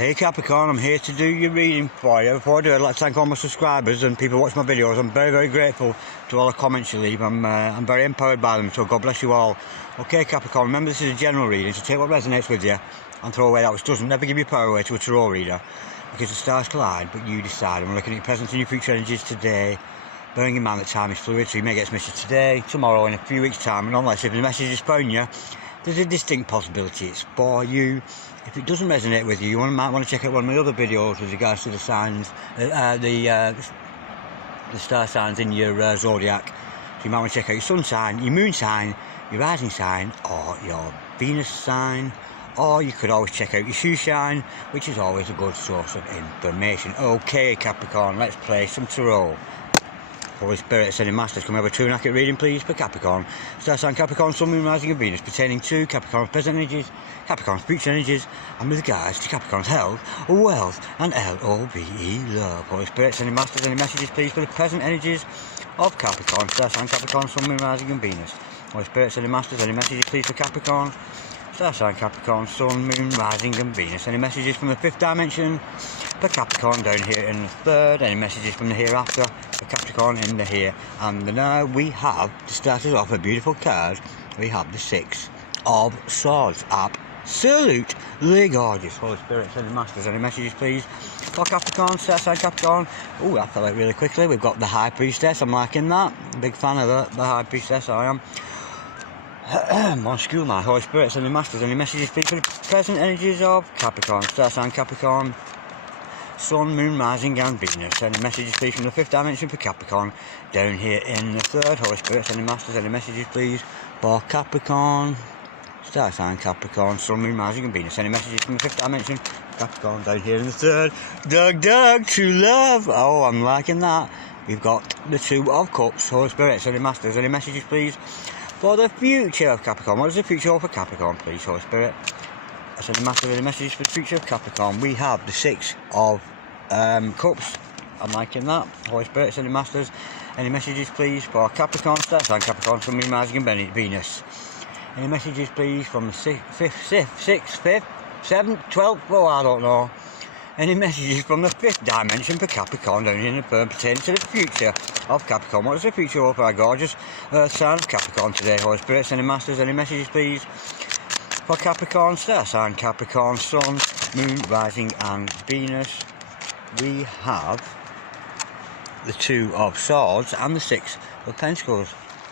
Hey Capricorn, I'm here to do your reading for you. Before I do, I'd like to thank all my subscribers and people who watch my videos. I'm very, very grateful to all the comments you leave. I'm very empowered by them, so God bless you all. Okay Capricorn, remember this is a general reading, so take what resonates with you and throw away that which doesn't. Never give your power away to a tarot reader, because the stars collide, but you decide. I'm looking at your present and your future energies today, bearing in mind that time is fluid, so you may get a message today, tomorrow, in a few weeks' time, and unless if the message is phone you, there's a distinct possibility it's for you. If it doesn't resonate with you, might want to check out one of my other videos with regards to the signs, the star signs in your zodiac. So you might want to check out your sun sign, your moon sign, your rising sign, or your Venus sign. Or you could always check out your shoe shine, which is always a good source of information. Okay Capricorn, let's play some tarot. Holy Spirit, Ascending Masters, can we have a true and accurate reading please for Capricorn? Star sign Capricorn, Sun, Moon, Rising and Venus, pertaining to Capricorn's present energies, Capricorn's future energies, and with regards to Capricorn's health, wealth, and L-O-V-E, love. Holy Spirit, Ascending Masters, any messages please for the present energies of Capricorn? Star sign Capricorn, Sun, Moon, Rising and Venus. Holy Spirit, Ascending Masters, any messages please for Capricorn? Star sign Capricorn, Sun, Moon, Rising and Venus. Any messages from the fifth dimension for Capricorn down here in the third? Any messages from the hereafter for Capricorn in the here and the now? We have, to start us off, a beautiful card. We have the Six of Swords. Absolutely gorgeous. Holy Spirit, Ascending Masters, any messages please for Capricorn? Star sign Capricorn. Oh, that fell out really quickly. We've got the High Priestess. I'm liking that. Big fan of the High Priestess, I am. On school now. Holy Spirit, Ascending Masters, any messages please for the present energies of Capricorn? Star sign Capricorn, Sun, Moon, Rising and Venus. Any messages please from the fifth dimension for Capricorn down here in the third? Holy Spirit, Ascending Masters, any messages please for Capricorn? Star sign Capricorn, Sun, Moon, Rising and Venus. Any messages from the fifth dimension for Capricorn down here in the third? Doug, true love. Oh, I'm liking that. We've got the Two of Cups. Holy Spirit, Ascending Masters, any messages please for the future of Capricorn? What is the future for Capricorn please, Holy Spirit? I said the master of the messages for the future of Capricorn. We have the Six of Cups. I'm liking that. Holy Spirit, Ascending Masters, any messages please for Capricorn? Star sign Capricorn, Sun, Moon, Rising and Venus. Any messages please from the fifth, 7th, 12th, well I don't know. Any messages from the fifth dimension for Capricorn down in the third pertaining to the future of Capricorn? What is the future of our gorgeous sign of Capricorn today? Holy Spirit, Ascending Masters, any messages please for Capricorn? Star sign Capricorn, Sun, Moon, Rising and Venus. We have the Two of Swords and the Six of Pentacles.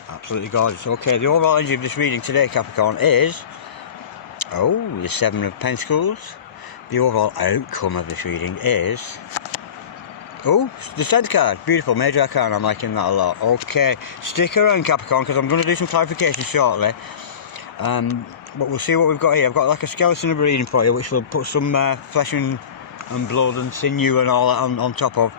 Absolutely gorgeous. Okay, the overall energy of this reading today, Capricorn, is the Seven of Pentacles. The overall outcome of this reading is the Strength card. Beautiful, Major Arcana. I'm liking that a lot. Okay, stick around Capricorn, because I'm going to do some clarification shortly. But we'll see what we've got here. I've got like a skeleton of a reading for you, which will put some flesh and blood and sinew and all that on top of,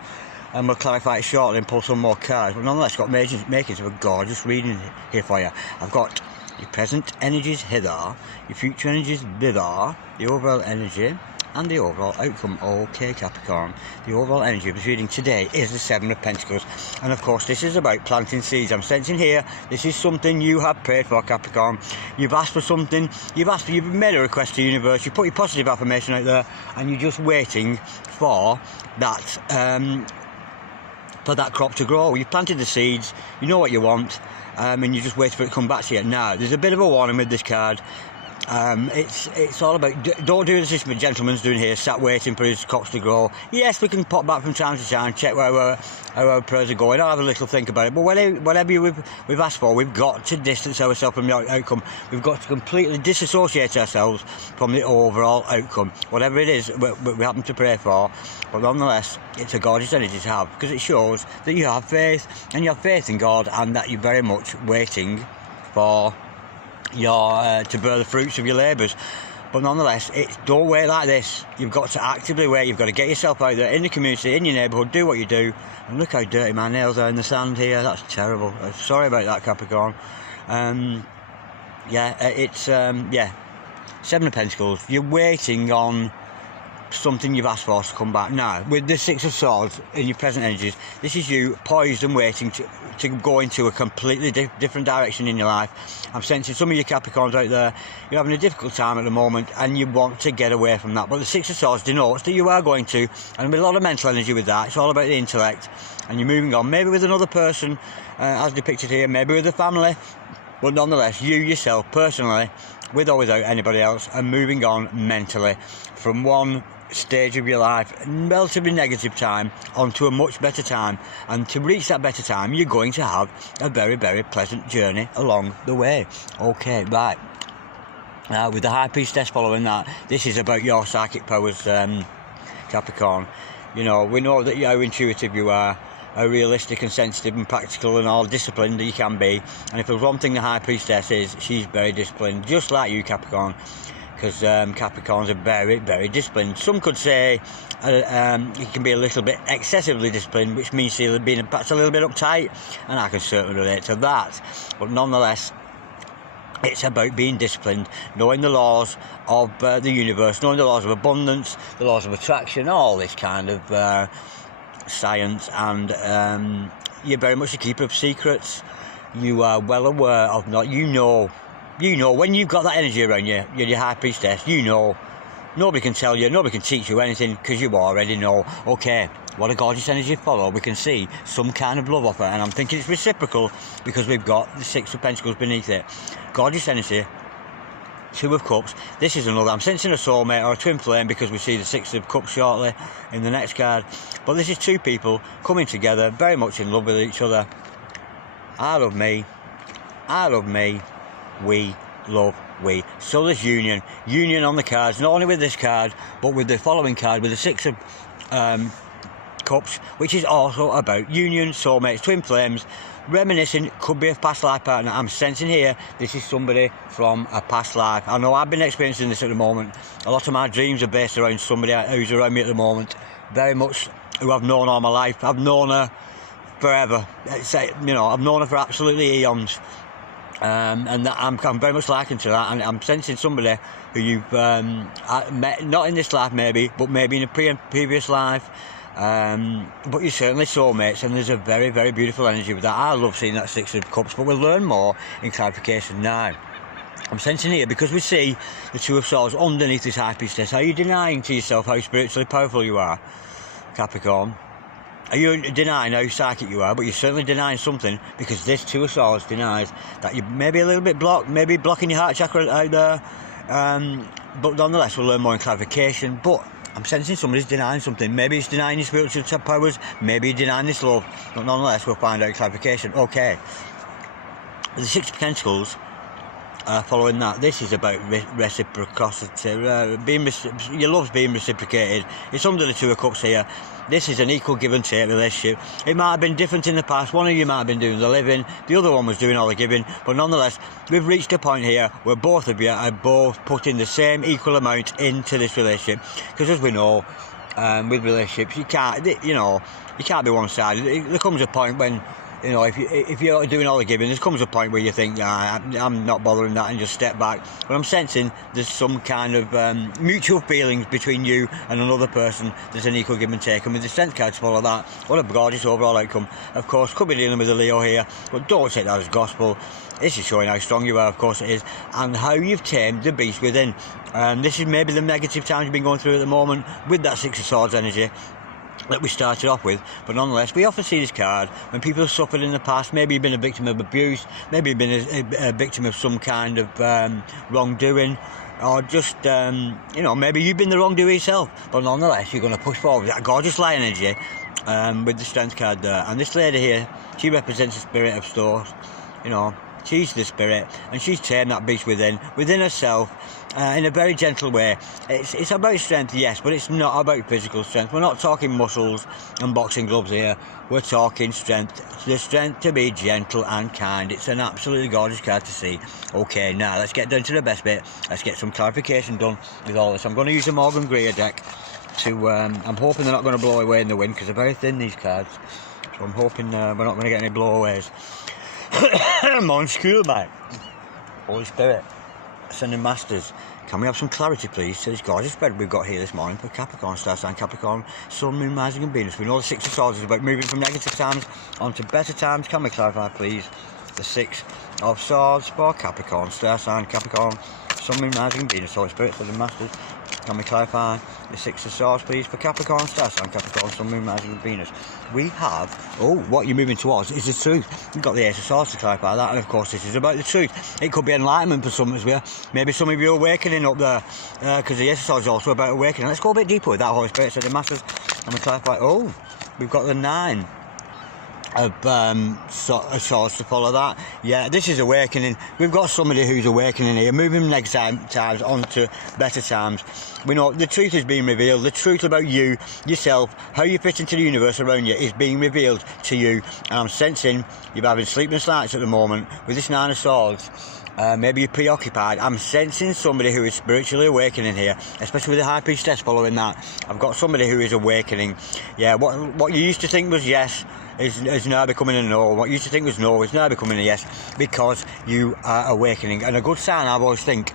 and we'll clarify it shortly and pull some more cards. But nonetheless, got makings of a gorgeous reading here for you. I've got your present energies hither, your future energies thither, the overall energy and the overall outcome. Okay Capricorn, the overall energy of this reading today is the Seven of Pentacles, and of course this is about planting seeds. I'm sensing here this is something you have prayed for, Capricorn. You've asked for something, you've made a request to the universe, you put your positive affirmation out there, and you're just waiting for that crop to grow. You've planted the seeds, you know what you want, and you just wait for it to come back to you. Now there's a bit of a warning with this card. It's all about, don't do the system a gentleman's doing here, sat waiting for his crops to grow. Yes, we can pop back from time to time, check how our prayers are going, I'll have a little think about it, but whatever we've asked for, we've got to distance ourselves from the outcome. We've got to completely disassociate ourselves from the overall outcome, whatever it is we happen to pray for. But nonetheless, it's a gorgeous energy to have, because it shows that you have faith, and you have faith in God, and that you're very much waiting for to bear the fruits of your labours. But nonetheless, don't wait like this. You've got to actively wait. You've got to get yourself out there in the community, in your neighbourhood, do what you do. And look how dirty my nails are in the sand here. That's terrible. Sorry about that, Capricorn. Seven of Pentacles. You're waiting on something you've asked for to come back. Now, with the Six of Swords in your present energies, this is you poised and waiting to go into a completely different direction in your life. I'm sensing some of you Capricorns out there, you're having a difficult time at the moment and you want to get away from that. But the Six of Swords denotes that you are going to, and with a lot of mental energy with that, it's all about the intellect, and you're moving on, maybe with another person, as depicted here, maybe with a family, but nonetheless, you yourself, personally, with or without anybody else, are moving on mentally from one stage of your life, relatively negative time, onto a much better time. And to reach that better time, you're going to have a very, very pleasant journey along the way. Okay, right. Now, with the High Priestess following that, this is about your psychic powers, Capricorn. You know, we know that how intuitive you are, how realistic and sensitive and practical and all disciplined that you can be. And if there's one thing the High Priestess is, she's very disciplined, just like you, Capricorn. Because Capricorns are very, very disciplined. Some could say you can be a little bit excessively disciplined, which means you're being perhaps a little bit uptight, and I can certainly relate to that. But nonetheless, it's about being disciplined, knowing the laws of the universe, knowing the laws of abundance, the laws of attraction, all this kind of science, and you're very much a keeper of secrets. You are well aware of you know when you've got that energy around you, you're your High Priestess, you know. Nobody can tell you, nobody can teach you anything, because you already know. Okay, what a gorgeous energy follow. We can see some kind of love offer, and I'm thinking it's reciprocal because we've got the Six of Pentacles beneath it. Gorgeous energy. Two of Cups. This is another. I'm sensing a soulmate or a twin flame, because we see the Six of Cups shortly in the next card. But this is two people coming together, very much in love with each other. I love me. I love me. We love we. So there's union on the cards, not only with this card but with the following card, with the Six of Cups, which is also about union, soulmates, twin flames, reminiscing, could be a past life partner. I'm sensing here this is somebody from a past life. I know I've been experiencing this at the moment. A lot of my dreams are based around somebody who's around me at the moment, very much who I've known all my life. I've known her forever. You know, I've known her for absolutely eons. And I'm very much likened to that, and I'm sensing somebody who you've met, not in this life maybe, but maybe in a previous life, but you're certainly soulmates, and there's a very, very beautiful energy with that. I love seeing that Six of Cups, but we'll learn more in clarification now. I'm sensing here, because we see the Two of Swords underneath this High Priestess, are you denying to yourself how spiritually powerful you are, Capricorn? Are you denying how psychic you are? But you're certainly denying something, because this Two of Swords denies that you may be a little bit blocked, maybe blocking your heart chakra out there. But nonetheless, we'll learn more in clarification. But I'm sensing somebody's denying something. Maybe it's denying your spiritual powers, maybe you're denying this love. But nonetheless, we'll find out in clarification. Okay. The Six of Pentacles. Following that, this is about reciprocity. Your love's being reciprocated. It's under the Two of Cups here. This is an equal give and take relationship. It might have been different in the past. One of you might have been doing the living, the other one was doing all the giving, but nonetheless, we've reached a point here where both of you are both putting the same equal amount into this relationship. Because as we know, with relationships, you can't be one-sided. There comes a point when, you know, if you're doing all the giving, there comes a point where you think, nah, I'm not bothering that, and just step back. But I'm sensing there's some kind of mutual feelings between you and another person. There's an equal give and take, and with the Strength card to follow that, what a gorgeous overall outcome. Of course, could be dealing with a Leo here, but don't take that as gospel. This is showing how strong you are, of course it is, and how you've tamed the beast within. This is maybe the negative times you've been going through at the moment with that Six of Swords energy that we started off with. But nonetheless, we often see this card when people have suffered in the past. Maybe you've been a victim of abuse, maybe you've been a victim of some kind of wrongdoing, or just you know, maybe you've been the wrongdoer yourself. But nonetheless, you're going to push forward with that gorgeous light energy with the Strength card there. And this lady here, she represents the Spirit of Stores. You know, she's the spirit, and she's tamed that beast within herself, in a very gentle way. It's about strength, yes, but it's not about physical strength. We're not talking muscles and boxing gloves here. We're talking strength, the strength to be gentle and kind. It's an absolutely gorgeous card to see. Okay, now let's get down to the best bit. Let's get some clarification done with all this. I'm going to use the Morgan Greer deck to, I'm hoping they're not going to blow away in the wind, because they're very thin, these cards. So I'm hoping we're not going to get any blowaways. I'm on school, mate. Holy Spirit, Ascending Masters, Can we have some clarity, please, to this gorgeous spread we've got here this morning for Capricorn, star sign Capricorn, Sun, Moon, Rising and Venus? We know the Six of Swords is about moving from negative times onto better times. Can we clarify, please, the Six of Swords for Capricorn, star sign Capricorn, Sun, Moon, Rising and Venus? Holy Spirit for the Masters. Can we clarify the Six of Swords, please, for Capricorn, star sign Capricorn, Sun, Moon, Rising and Venus? We have, what you're moving towards is the truth. You've got the Ace of Swords to clarify that, and of course this is about the truth. It could be enlightenment for some as well. Maybe some of you are awakening up there, because the Ace of Swords is also about awakening. Let's go a bit deeper with that, Holy Spirit, said the Masters. And we clarify, we've got the Nine of swords to follow that. Yeah, this is awakening. We've got somebody who's awakening here, moving next times onto better times. We know the truth is being revealed. The truth about you, yourself, how you fit into the universe around you is being revealed to you. And I'm sensing you're having sleepless nights at the moment with this Nine of Swords. Maybe you're preoccupied. I'm sensing somebody who is spiritually awakening here, especially with the High Priestess following that. I've got somebody who is awakening. Yeah, what you used to think was yes is now becoming a no. What you used to think was no is now becoming a yes, because you are awakening. And a good sign, I always think,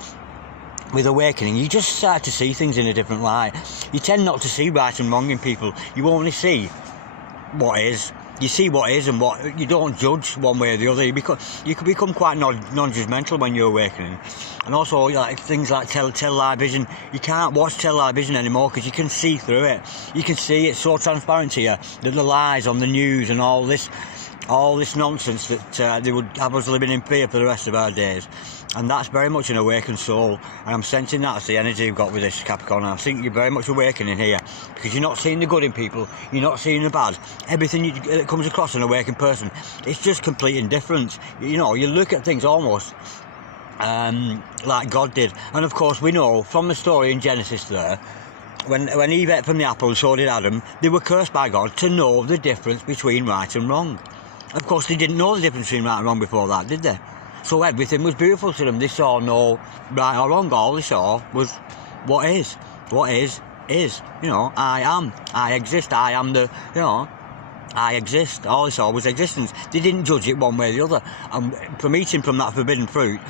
with awakening, you just start to see things in a different light. You tend not to see right and wrong in people. You only see what is. You see what is and what you don't judge one way or the other. You can become quite non-judgmental when you're awakening. And also, like things like tell-lie vision, you can't watch tell-lie vision anymore because you can see through it. You can see it's so transparent to you that the lies on the news and all this nonsense that they would have us living in fear for the rest of our days. And that's very much an awakened soul, and I'm sensing that's the energy you've got with this Capricorn. And I think you're very much awakening here, because you're not seeing the good in people, you're not seeing the bad. Everything that comes across an awakened person, it's just complete indifference. You know, you look at things almost like God did. And of course we know from the story in Genesis there, when Eve ate from the apple and so did Adam, they were cursed by God to know the difference between right and wrong. Of course they didn't know the difference between right and wrong before that, did they? So everything was beautiful to them. They saw no right or wrong. All they saw was what is. What is. You know, I am. I exist. I am the, you know, I exist. All they saw was existence. They didn't judge it one way or the other. And from eating from that forbidden fruit,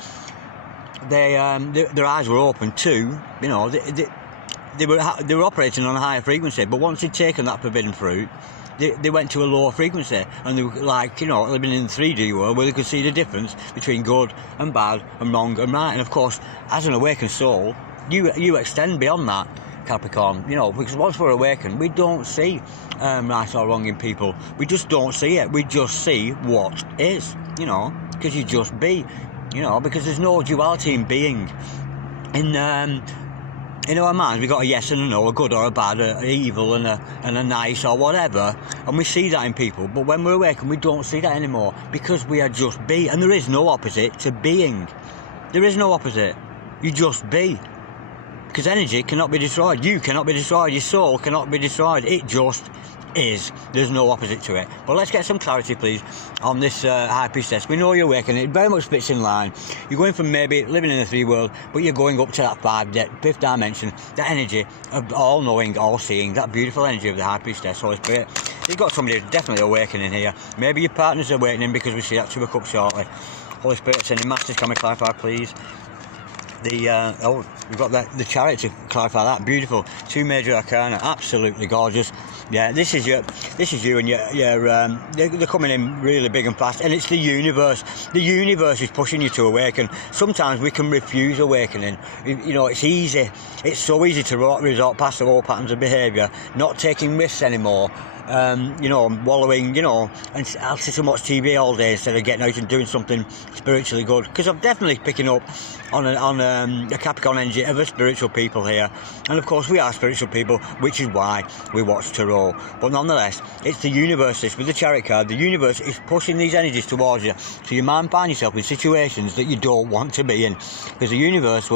their eyes were open to, you know, they were operating on a higher frequency. But once they'd taken that forbidden fruit, they went to a lower frequency, and they were like, you know, living in the 3D world where they could see the difference between good and bad and wrong and right. And of course, as an awakened soul, you extend beyond that, Capricorn, you know, because once we're awakened, we don't see right or wrong in people. We just don't see it. We just see what is, you know, because you just be, you know, because there's no duality in being. In our minds, we've got a yes and a no, a good or a bad, a evil and a nice or whatever, and we see that in people. But when we're awakened, we don't see that anymore, because we are just be, and there is no opposite to being. There is no opposite. You just be. Because energy cannot be destroyed. You cannot be destroyed. Your soul cannot be destroyed. It just is. There's no opposite to it. But let's get some clarity, please, on this High Priestess. We know you're awakening. It very much fits in line. You're going from maybe living in the 3 world, but you're going up to that 5th dimension, that energy of all knowing, all seeing, that beautiful energy of the High Priestess. Holy Spirit, you've got somebody who's definitely awakening here. Maybe your partner's awakening, because we see that 2 of Cups shortly. Holy Spirit, sending Masters, can we clarify, please? We've got the Chariot to clarify that. Beautiful. 2 major arcana, absolutely gorgeous. Yeah, this is you, and they're coming in really big and fast, and it's the universe. The universe is pushing you to awaken. Sometimes we can refuse awakening. You know, it's easy. It's so easy to resort past the old patterns of behaviour, not taking risks anymore. You know, wallowing, you know, and I'll sit and watch TV all day instead of getting out and doing something spiritually good. Because I'm definitely picking up on a Capricorn energy of a spiritual people here. And of course we are spiritual people, which is why we watch tarot. But nonetheless, it's the universe, this with the Chariot card. The universe is pushing these energies towards you, so you might find yourself in situations that you don't want to be in, because the universe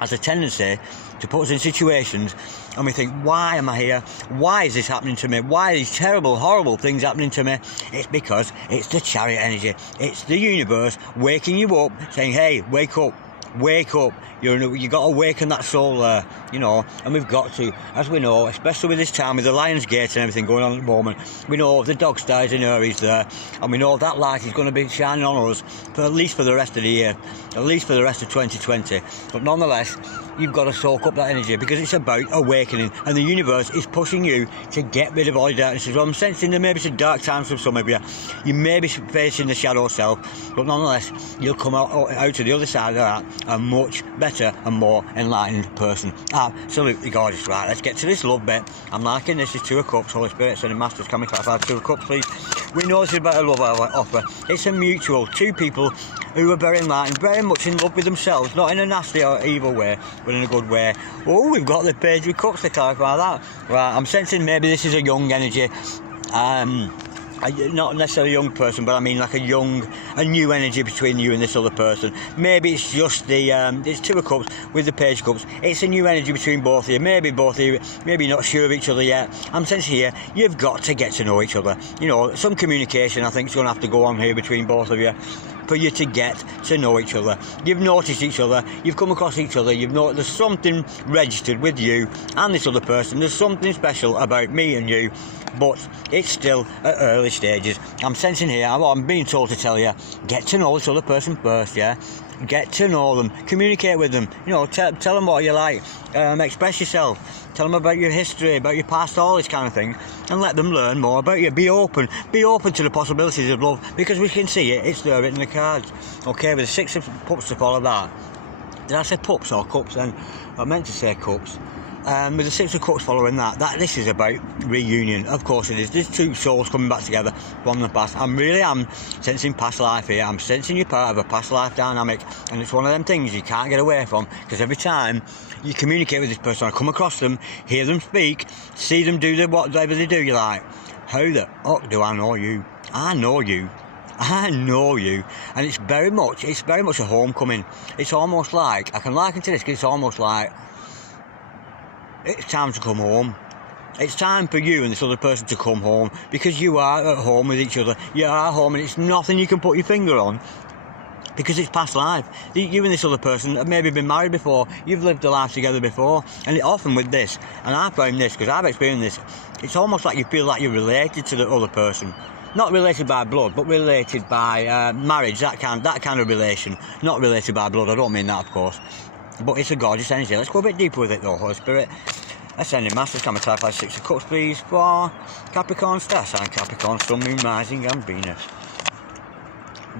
has a tendency to put us in situations and we think, why am I here? Why is this happening to me? Why are these terrible, horrible things happening to me? It's because it's the Chariot energy. It's the universe waking you up, saying, hey, wake up. Wake up. You got to awaken that soul there, you know, and we've got to, as we know, especially with this time with the Lions Gate and everything going on at the moment. We know the dog stars in Aries there, and we know that light is going to be shining on us for at least for the rest of the year, at least for the rest of 2020. But nonetheless, you've got to soak up that energy, because it's about awakening, and the universe is pushing you to get rid of all your darkness as well. I'm sensing there may be some dark times for some of you. You may be facing the shadow self, but nonetheless, you'll come out to the other side of that a much better and more enlightened person. Absolutely gorgeous. Right, let's get to this love bit. I'm liking this. Is Two of Cups, Holy Spirit, Sending Masters, can we clarify Two of Cups, please? We know this is about a love offer. It's a mutual. Two people who are very enlightened, very much in love with themselves, not in a nasty or evil way, but in a good way. Oh, we've got the Page of Cups to clarify that. Right, I'm sensing maybe this is a young energy. Not necessarily a young person, but I mean like a new energy between you and this other person. Maybe it's just it's Two of Cups with the Page of Cups. It's a new energy between both of you. Maybe both of you, maybe not sure of each other yet. I'm sensing here, you've got to get to know each other. You know, some communication I think is going to have to go on here between both of you, for you to get to know each other. You've noticed each other, you've come across each other, you've noticed there's something registered with you and this other person. There's something special about me and you, but it's still at early stages. I'm sensing here, I'm being told to tell you, get to know this other person first, yeah? Get to know them, communicate with them, you know, tell them what you like, express yourself, tell them about your history, about your past, all this kind of thing, and let them learn more about you. Be open to the possibilities of love, because we can see it's there written in the cards. Okay, with the Six of Cups to follow that. Did I say pups or cups then? I meant to say cups. With the Six of Cups following that, this is about reunion. Of course it is. There's two souls coming back together from the past. I really am sensing past life here. I'm sensing you're part of a past life dynamic, and it's one of them things you can't get away from, because every time you communicate with this person, I come across them, hear them speak, see them do whatever they do, you're like, how the fuck do I know you? I know you. I know you. And it's very much a homecoming. It's almost like, I can liken to this, because it's almost like it's time to come home. It's time for you and this other person to come home, because you are at home with each other. You are home, and it's nothing you can put your finger on, because it's past life. You and this other person have maybe been married before. You've lived a life together before. And often with this, and I found this because I've experienced this, it's almost like you feel like you're related to the other person. Not related by blood, but related by marriage, that kind of relation. Not related by blood, I don't mean that, of course. But it's a gorgeous energy. Let's go a bit deeper with it though, Holy Spirit. Ascending Masters, can we clarify Six of Cups, please, for Capricorn, star sign Capricorn, Sun, Moon, Rising and Venus.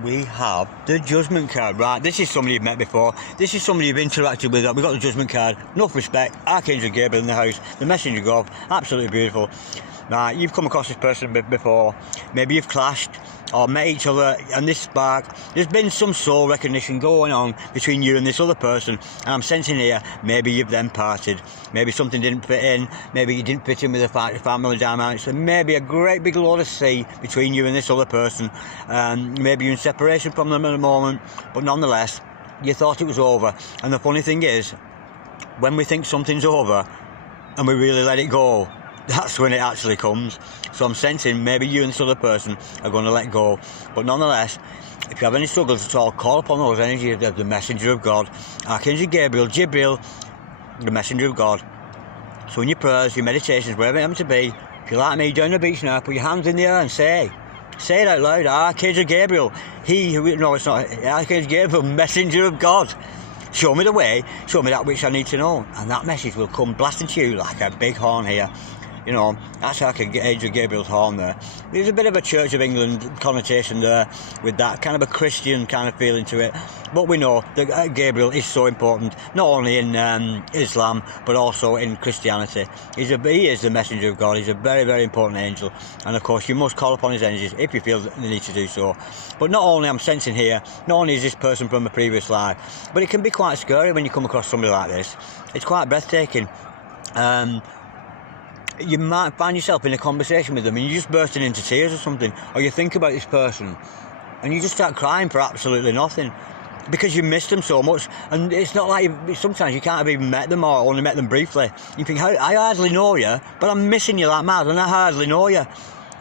We have the Judgment card. Right, this is somebody you've met before. This is somebody you've interacted with. We've got the Judgment card. Enough respect. Archangel Gabriel in the house. The Messenger of God. Absolutely beautiful. Right, you've come across this person before. Maybe you've clashed or met each other, and this spark, there's been some soul recognition going on between you and this other person, and I'm sensing here, maybe you've then parted. Maybe something didn't fit in. Maybe you didn't fit in with the family dynamics. And maybe a great big load of sea between you and this other person. Maybe you're in separation from them at the moment, but nonetheless, you thought it was over. And the funny thing is, when we think something's over and we really let it go, that's when it actually comes. So I'm sensing maybe you and this other person are going to let go. But nonetheless, if you have any struggles at all, call upon those energies of the Messenger of God, Archangel Gabriel, Jibril, the Messenger of God. So in your prayers, your meditations, wherever it happens to be, if you're like me, down the beach now, put your hands in the air and say it out loud, Archangel Gabriel, it's not, Archangel Gabriel, Messenger of God. Show me the way, show me that which I need to know. And that message will come blasting to you like a big horn here. You know, that's like Angel Gabriel's horn there. There's a bit of a Church of England connotation there with that, kind of a Christian kind of feeling to it. But we know that Gabriel is so important, not only in Islam, but also in Christianity. He is the Messenger of God. He's a very, very important angel. And of course, you must call upon his energies if you feel the need to do so. But not only I'm sensing here, not only is this person from a previous life, but it can be quite scary when you come across somebody like this. It's quite breathtaking. You might find yourself in a conversation with them and you're just bursting into tears or something, or you think about this person and you just start crying for absolutely nothing because you missed them so much. And it's not like sometimes you can't have even met them or only met them briefly. You think, I hardly know you, but I'm missing you like mad and I hardly know you.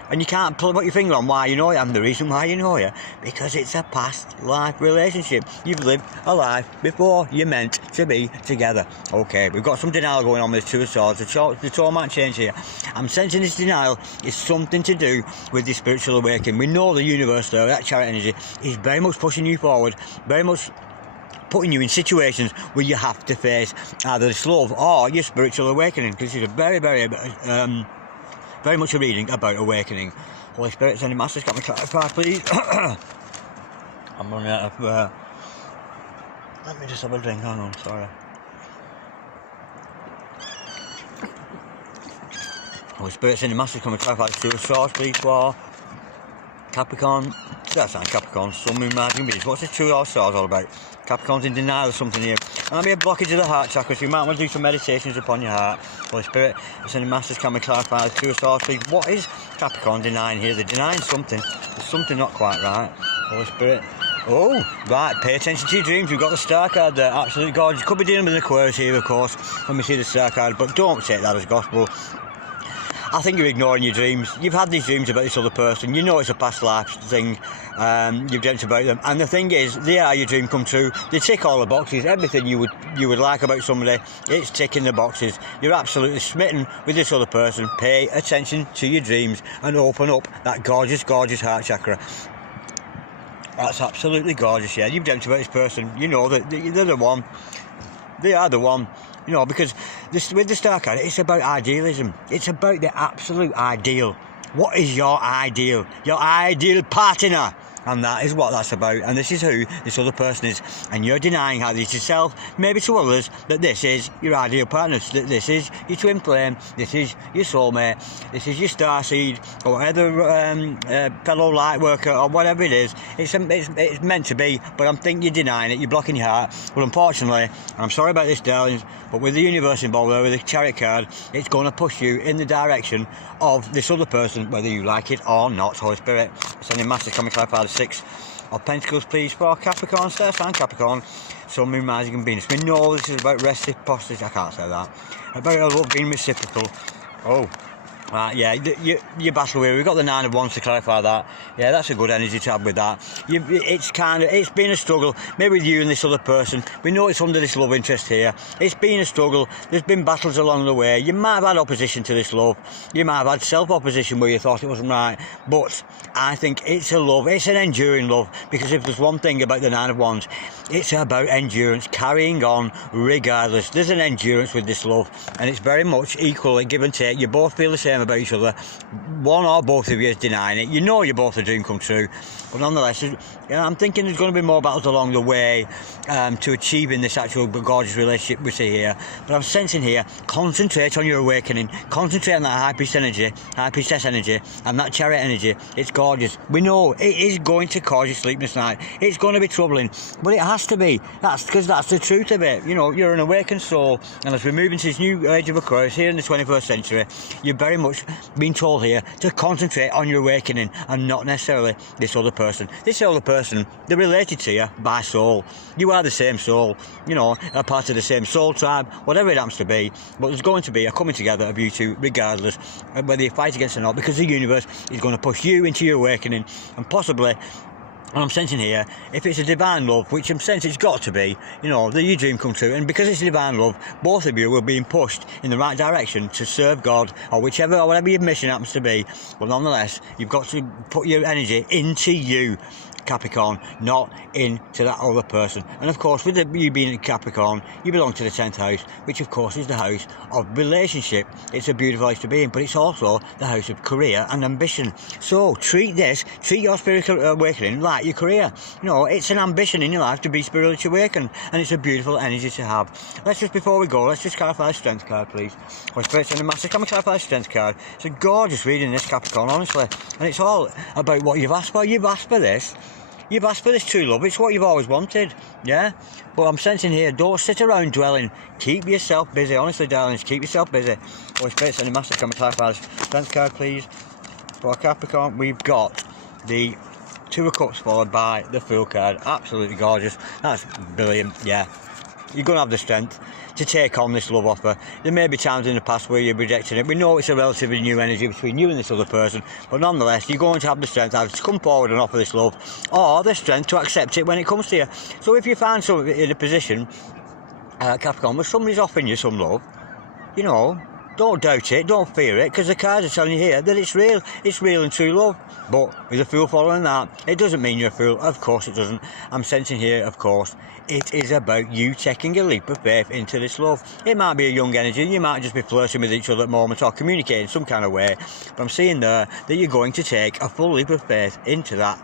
And you can't put your finger on why you know it, and the reason why you know it, because it's a past life relationship. You've lived a life before you're meant to be together. Okay, we've got some denial going on with the Two of Swords. The tone might change here. I'm sensing this denial is something to do with the spiritual awakening. We know the universe, though, that Chariot energy is very much pushing you forward, very much putting you in situations where you have to face either this love or your spiritual awakening. This is a very, very much a reading about awakening. Holy Spirit, sending masters, got me clarify, please. I'm running out of. Let me just have a drink. Hang on, sorry. Holy Spirit, sending masters, got me clarify. Two of Swords, please, for Capricorn. That's not Capricorn. Sun, Moon, Mars, and Venus. What's the Two of Swords all about? Capricorn's in denial of something here. Might be a blockage of the heart chakra, so you might want to do some meditations upon your heart. Holy Spirit, sending masters, can we clarify the Two of Swords, please? What is Capricorn denying here? They're denying something. There's something not quite right. Holy Spirit. Oh, right, pay attention to your dreams. We've got the Star card there. Absolutely gorgeous. Could be dealing with an Aquarius here, of course, when we see the Star card, but don't take that as gospel. I think you're ignoring your dreams. You've had these dreams about this other person. You know it's a past life thing. You've dreamt about them. And the thing is, they are your dream come true. They tick all the boxes. Everything you would like about somebody, it's ticking the boxes. You're absolutely smitten with this other person. Pay attention to your dreams and open up that gorgeous, gorgeous heart chakra. That's absolutely gorgeous, yeah. You've dreamt about this person. You know that they're the one. They are the one. You know, because with the Star card, it's about idealism. It's about the absolute ideal. What is your ideal? Your ideal partner. And that is what that's about. And this is who this other person is. And you're denying how this is yourself, maybe to others, that this is your ideal partner. That this is your twin flame. This is your soulmate. This is your starseed, or whatever fellow light worker, or whatever it is. It's meant to be, but I'm thinking you're denying it. You're blocking your heart. But unfortunately, I'm sorry about this, darlings, but with the universe involved there, with the Chariot card, it's going to push you in the direction of this other person, whether you like it or not. Holy Spirit, sending masters, coming clarify the Six of Pentacles, please, for Capricorn, Star sign Capricorn, Sun, Moon, Mars, and Venus. We know this is about reciprocity. I can't say that. About a love being reciprocal. Oh. Yeah, you battle with. We've got the Nine of Wands to clarify that. Yeah, that's a good energy to have with that. It's been a struggle, maybe with you and this other person. We know it's under this love interest here. It's been a struggle. There's been battles along the way. You might have had opposition to this love. You might have had self-opposition where you thought it wasn't right. But I think it's a love. It's an enduring love. Because if there's one thing about the Nine of Wands, it's about endurance, carrying on regardless. There's an endurance with this love. And it's very much equally give and take. You both feel the same about each other. One or both of you is denying it. You know you're both a dream come true, but nonetheless, I'm thinking there's going to be more battles along the way to achieving this actual gorgeous relationship we see here. But I'm sensing here, concentrate on your awakening, concentrate on that high priestess energy, and that Chariot energy. It's gorgeous. We know it is going to cause you sleepless night. It's going to be troubling, but it has to be. That's because that's the truth of it. You know, you're an awakened soul, and as we move into this new age of Aquarius here in the 21st century, you're very much being told here to concentrate on your awakening and not necessarily this other person. This other person, they're related to you by soul. You are the same soul, you know, a part of the same soul tribe, whatever it happens to be, but there's going to be a coming together of you two regardless, whether you fight against it or not, because the universe is going to push you into your awakening, and possibly, and I'm sensing here, if it's a divine love, which I'm sensing it's got to be, you know, that your dream come true, and because it's a divine love, both of you will be pushed in the right direction to serve God, or whichever, or whatever your mission happens to be. But nonetheless, you've got to put your energy into you, Capricorn, not into that other person. And of course, with you being a Capricorn, you belong to the 10th house, which of course is the house of relationship. It's a beautiful house to be in, but it's also the house of career and ambition. So treat your spiritual awakening like your career. You know, it's an ambition in your life to be spiritually awakened, and it's a beautiful energy to have. Before we go, let's just clarify the Strength card, please. Or Spirit and the Master, can we clarify the Strength card? It's a gorgeous reading, this, Capricorn, honestly. And it's all about what you've asked for. You've asked for this. You've asked for this true love. It's what you've always wanted, yeah? But I'm sensing here, don't sit around dwelling. Keep yourself busy. Honestly, darlings, keep yourself busy. Holy Spirit and the Master, can we clarify the Strength card, please? For Capricorn, we've got the Two of Cups followed by the Fool card. Absolutely gorgeous. That's brilliant, yeah. You're going to have the strength to take on this love offer. There may be times in the past where you're rejecting it. We know it's a relatively new energy between you and this other person, but nonetheless, you're going to have the strength either to come forward and offer this love, or the strength to accept it when it comes to you. So if you find someone in a position, Capricorn, where somebody's offering you some love, you know, don't doubt it, don't fear it, because the cards are telling you here that it's real and true love. But with a fool following that, it doesn't mean you're a fool. Of course it doesn't. I'm sensing here, of course, it is about you taking a leap of faith into this love. It might be a young energy, you might just be flirting with each other at the moment or communicating some kind of way, but I'm seeing there that you're going to take a full leap of faith into that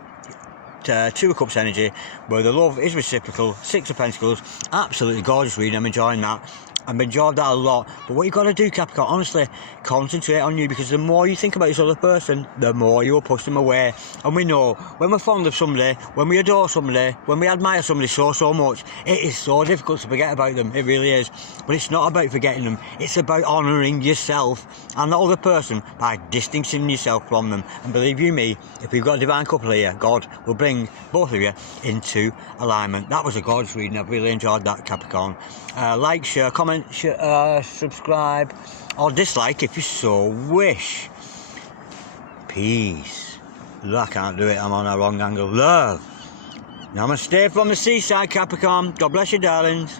Two of Cups energy, where the love is reciprocal. Six of Pentacles, absolutely gorgeous reading. I'm enjoying that. I've enjoyed that a lot. But what you've got to do, Capricorn, honestly, concentrate on you, because the more you think about this other person, the more you will push them away. And we know, when we're fond of somebody, when we adore somebody, when we admire somebody so much, it is so difficult to forget about them. It really is. But it's not about forgetting them. It's about honouring yourself and the other person by distancing yourself from them. And believe you me, if we've got a divine couple here, God will bring both of you into alignment. That was a gorgeous reading. I've really enjoyed that, Capricorn. Like, share, comment, subscribe, or dislike if you so wish. Peace. I can't do it, I'm on a wrong angle. Love. Namaste from the seaside, Capricorn. God bless you, darlings.